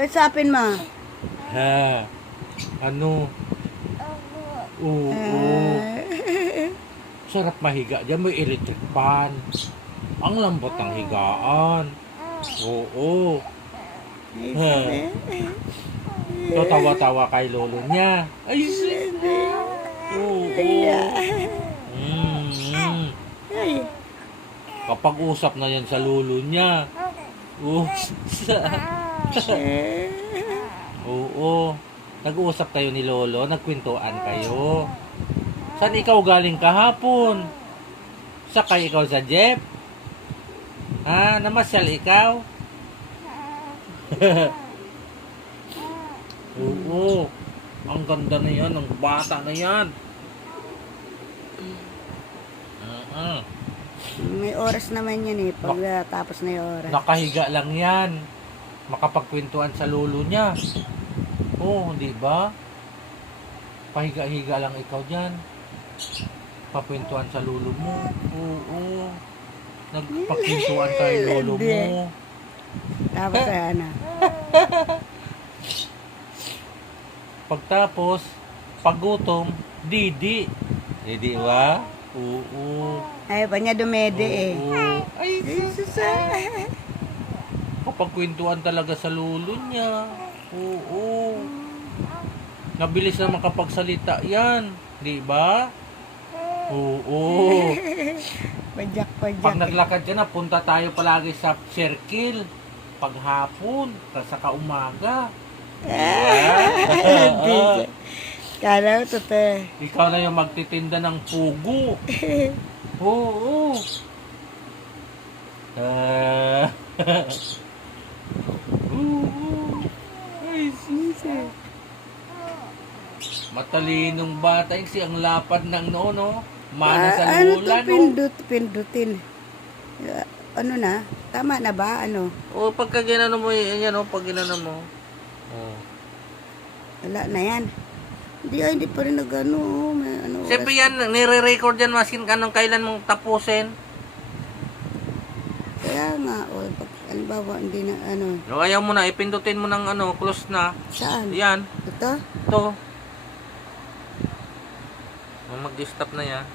Kausapin mo. Ha. Ano? Oo. Sarap mahiga. Diyan may electric fan. Ang lambot ng higaan. Oo. Ha. So, tawa-tawa kay lolo niya. Ay, sis. Oo. Ay. Kapag usap na yan sa lolo niya. Oo. Nag-uusap kayo ni lolo, nagkwentuhan kayo. Saan ikaw galing kahapon? Sakay ikaw sa jeep? Ha? Namasyal ikaw? Oo. Ang ganda na yan, ang bata na yan. May oras naman yan eh, pag tapos na yung oras. Nakahiga lang yan. Makapagkwentuhan sa lolo niya. Oo, di ba? Pahiga-higa lang ikaw dyan. Papwentuhan sa lolo mo. Oo. Nagpakwentuhan kay lolo mo. Tapos ano? Pagtapos, paggutom, didi. Didi ba? Oo. Ay, pa niya dumede eh. Oo. Ay, Jesus. Kapagkwentuhan talaga sa lolo niya. Oo. Nabilis na makapagsalita yan. Di ba? Oo. Pajak. Pag naglakad ka na, punta tayo palagi sa circle. Paghapon, saka umaga. Kala ko totoo. Ikaw na yung magtitinda ng pugo. Oo. Ay, sisi. Matalinong bata yung ang lapad ng no? Mana sa lula, no? Pindutin. Ano na? Tama na ba? Ano? O, pagka ginano mo, yan o, pag ginano mo. Oh. Wala na yan. Hindi pa rin nag-ano. Ano, Siyempre yan, nire-record yan, maskin anong kailan mong tapusin. Kaya nga, pag halimbawa, hindi na, ano. O, ayaw mo na, ipindutin mo ng close na. Saan? Yan. Ito? Ito. Mag-stop na yan.